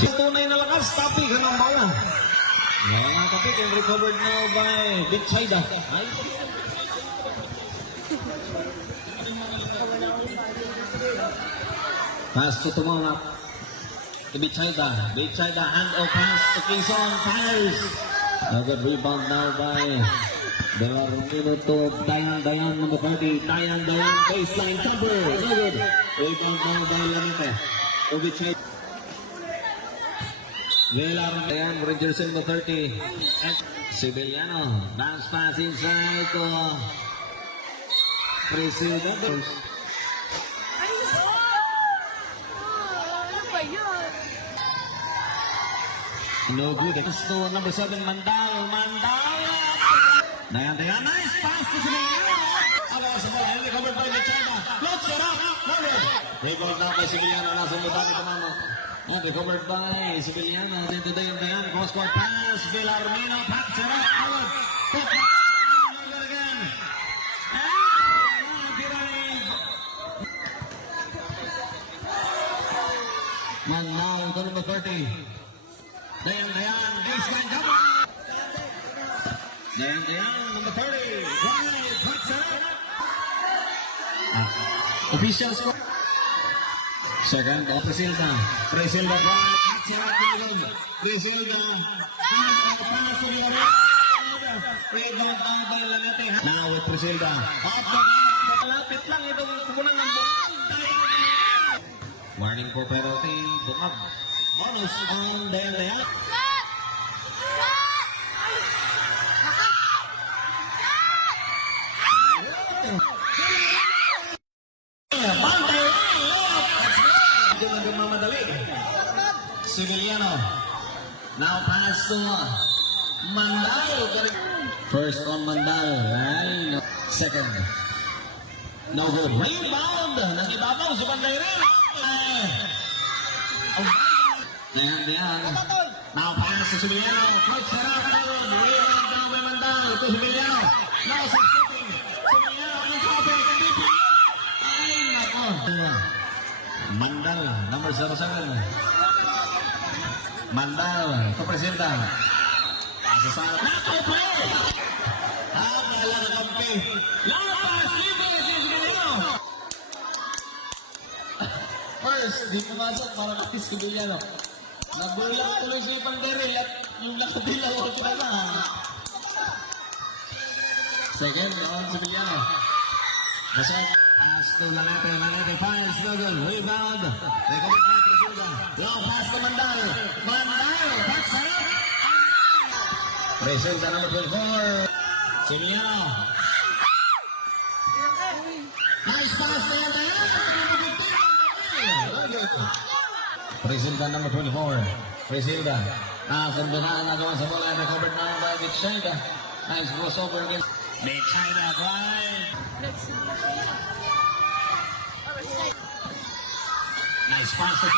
Si tunay na lakas, tapi ka ng bola. Mga kapit, and recovered now by Bitsaida. Pass to Tumona. To Bitsaida. Bitsaida, hand of pass to Quezon. Fires. A good rebound now by Belarmino to Dayan number 30. Dayan, baseline cover. No good. Rebound now by Lamita. To Bitsaida. Dayan, Rangers number 30. And Civiliano. Bounce pass inside to President. No good. It's to number 7, Mandal. Dayan, nice pass to Civiliano. Aga sa bola, hindi covered by Bitsaida. Let's set up. No good. Rebound now by Civiliano. Nasa mutang ito mamo. And recovered by Civiliano. Then to Dayan, cross-court pass. Belarmino, backs it up. Out. Put back again. And Mandal to number 30. Dayan, baseline cover. Dayan, number 30. Wide, backs it up. Official score. Second, Presilda. Presilda, now with Presilda. Malapit lang itong kukunan ng buwan. Warning for penalty. Bumag. Bonus on Dayan. Civiliano. Now pass to Mandal. First on Mandal. Second. No good. Rebound. Nakibabaw si Bandayrin. Dayan. Now pass to Civiliano. Quick set up. Rebound by Mandal to Civiliano. Now sa shooting. Civiliano. Ay, nako. Mandal. Number 07. Mandal, to Presilda. Sasara. Nako-play! Wala na kampi. Lapas, libre si Civiliano. First, di pumasok para kay Civiliano. Nabulang tuloy si Panderil at yung nakadilaw ko kinalahan. Second, on Civiliano. Masok. Pass to Lanete finds Logan. Rebound. Recovered by Presilda. Long pass to Mandal. Backs it up. Presilda number 24. Civiliano. Nice pass to Dayan. Presilda number 24. Presilda. Sandunaan nagawa sa bola. Recovered now by Bitsaida. Nice crossover against Bitsaida. Drive. Nice pass to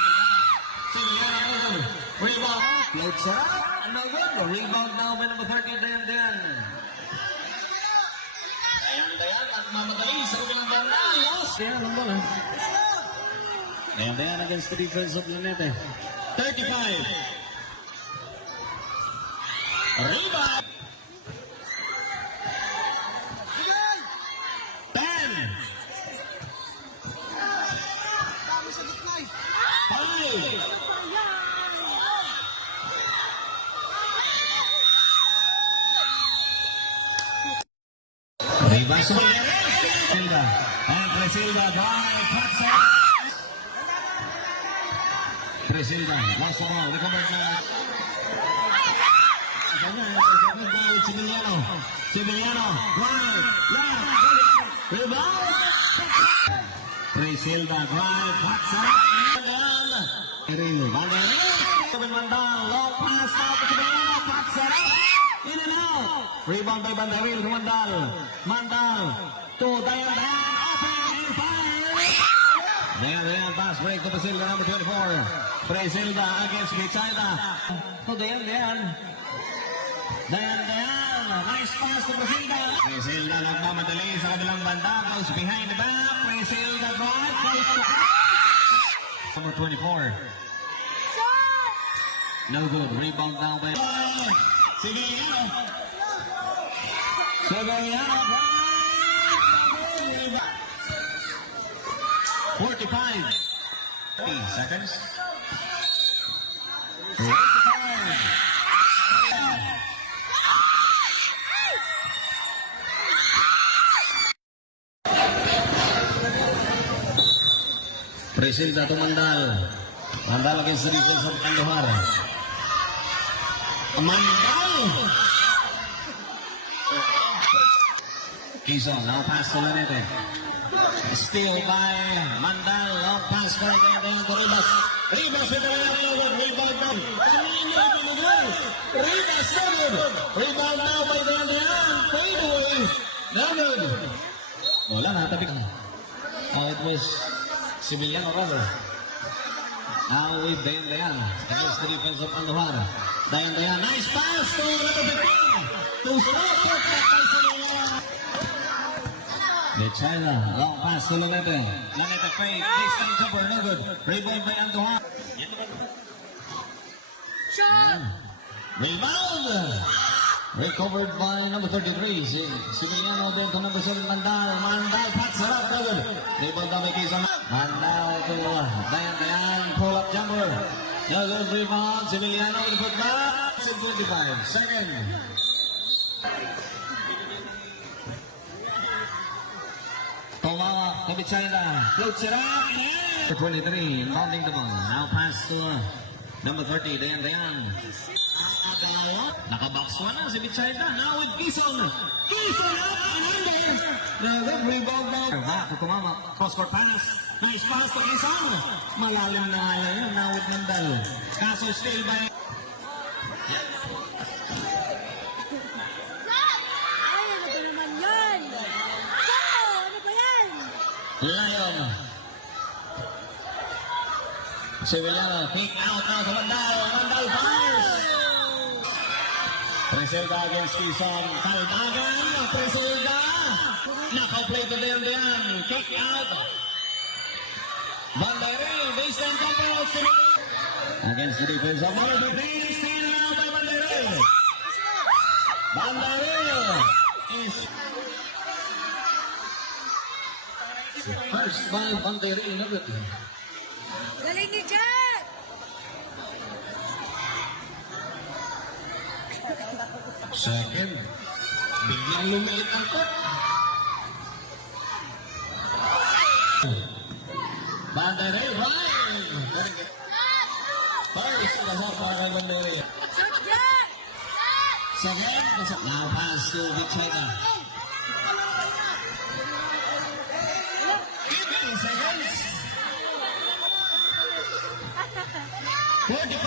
Civiliano. Rebound. Let's up. No good. Rebound now by number 30. Dayan. At mamadali sa kabilang banda. Yes. Dayan ang bola. Dayan against the defense of Lanete. 35. Rebound. 5. Rebound Presilda. And Presilda drive. Presilda lost the ball. Recovered now. Civiliano. Drive. Left. Rebound. Presilda drive. Backs up. Mandal, long pass now to Civiliano, backs it up, in and out. Rebound by Bandaril to Mandal to Dayan, open and fire. Dayan, pass break to Presilda number 24. Presilda against Bitsaida. To Dayan. Nice pass to Presilda. Presilda nagmamadali sa kabilang banda, goes behind the back. Presilda drive, close to number 24. No good. Rebound now by... Sige, yan. Sige, yan. 45 seconds. 45. Presilda to Mandal. Mandal against the defense of Andujar. Mandal! Quezon, now pass to Lanete. Steal by Mandal. Long pass for Ribas. Ribas with the rebound. Rebound now. Ribas down. Rebound now by the Andrean. Fade away. No good. Wala na, tabi ka. It was Civiliano rather. Now with Dayan against the defense of Andujar. Dayan, nice pass to number 15. To stop it by Civiliano. De China, long pass to Lanete. Lanete fade, baseline jumper, no good. Rebound by Andujar. Rebound! Recovered by number 33, Civiliano then to number 7, Mandal. Mandal packs it up, no good. Rebound by Quezon. Mandal to Dayan, pull up jumper. No good rebound, Civiliano with the putback. 25, second. Tomawa, to China, floats it up. 23, mounting the ball. Now pass to number 30, Dayan. Nakabox one na si Bichayda. Now with Quezon. Quezon up and under. The good rebound now. Back to Tumama. Cross-court pass. Nice pass to Quezon. Malalim na yun. Now with Mandal. Kaso still by... Ay, ano ba naman yan? Sako, ano ba yan? Lion. Civiliano. Kick out now to Mandal. Mandal pass. Presilda against Quezon. Taldagan. Presilda. Naka-play to Dayan. Kick out. Bandarel. Baseline jumper out. Against the defense of Bandarel. Stand out by Bandarel. Bandarel is first by Bandarel. Galing ni Jack! Second. Biglang lumilit ang court. Bandarel, right! First, kasap para Bandarel. Shoot, Jack! Second, kasap. Now pass to Bichayda. 15 seconds. 45.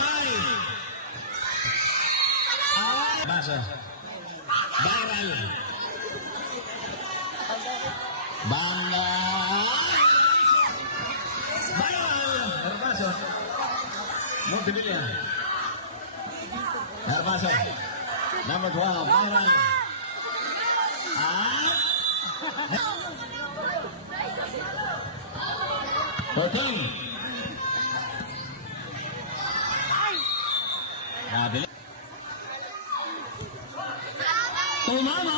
Basa. Viral. Bangga. Viral. Herbaso. Multibillion. Herbaso. Number 12. Viral. Out. 13. Nabili. Tumama.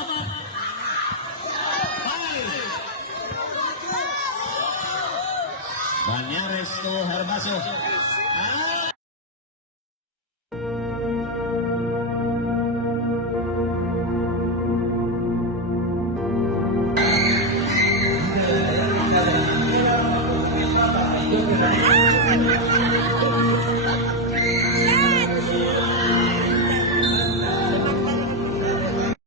5. Banyares to Herbaso. Ah!